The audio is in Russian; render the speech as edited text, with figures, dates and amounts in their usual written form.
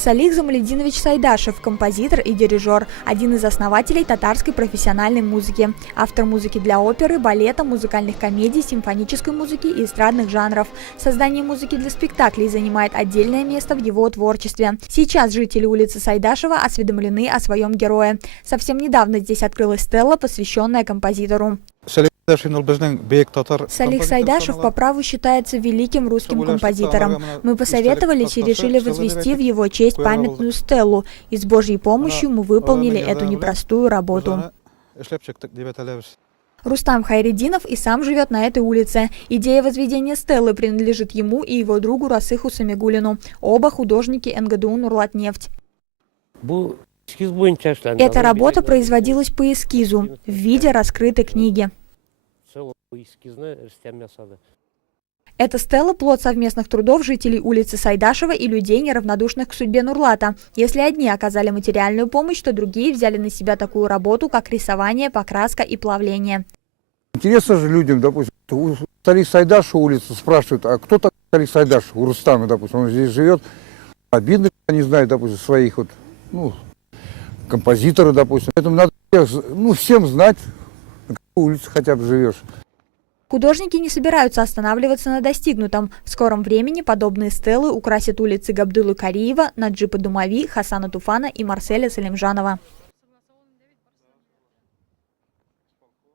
Салих Замалединович Сайдашев – композитор и дирижер, один из основателей татарской профессиональной музыки, автор музыки для оперы, балета, музыкальных комедий, симфонической музыки и эстрадных жанров. Создание музыки для спектаклей занимает отдельное место в его творчестве. Сейчас жители улицы Сайдашева осведомлены о своем герое. Совсем недавно здесь открылась стела, посвященная композитору. Салих Сайдашев по праву считается великим русским композитором. Мы посоветовались и решили возвести в его честь памятную стелу, и с Божьей помощью мы выполнили эту непростую работу. Рустам Хайреддинов и сам живет на этой улице. Идея возведения стелы принадлежит ему и его другу Расыху Самигуллину. Оба художники НГДУ «Нурлатнефть». Эта работа производилась по эскизу в виде раскрытой книги. Эта стела – плод совместных трудов жителей улицы Сайдашева и людей, неравнодушных к судьбе Нурлата. Если одни оказали материальную помощь, то другие взяли на себя такую работу, как рисование, покраска и плавление. Интересно же людям, допустим, у Салих Сайдашева улицы спрашивают, а кто такой Салих Сайдашев? У Рустама, допустим, он здесь живет. Обидно, не знает, допустим, своих композиторов, допустим. Поэтому надо всем знать, на какой улице хотя бы живешь. Художники не собираются останавливаться на достигнутом. В скором времени подобные стелы украсят улицы Габдуллы Кариева, Наджипа Думави, Хасана Туфана и Марселя Салимжанова.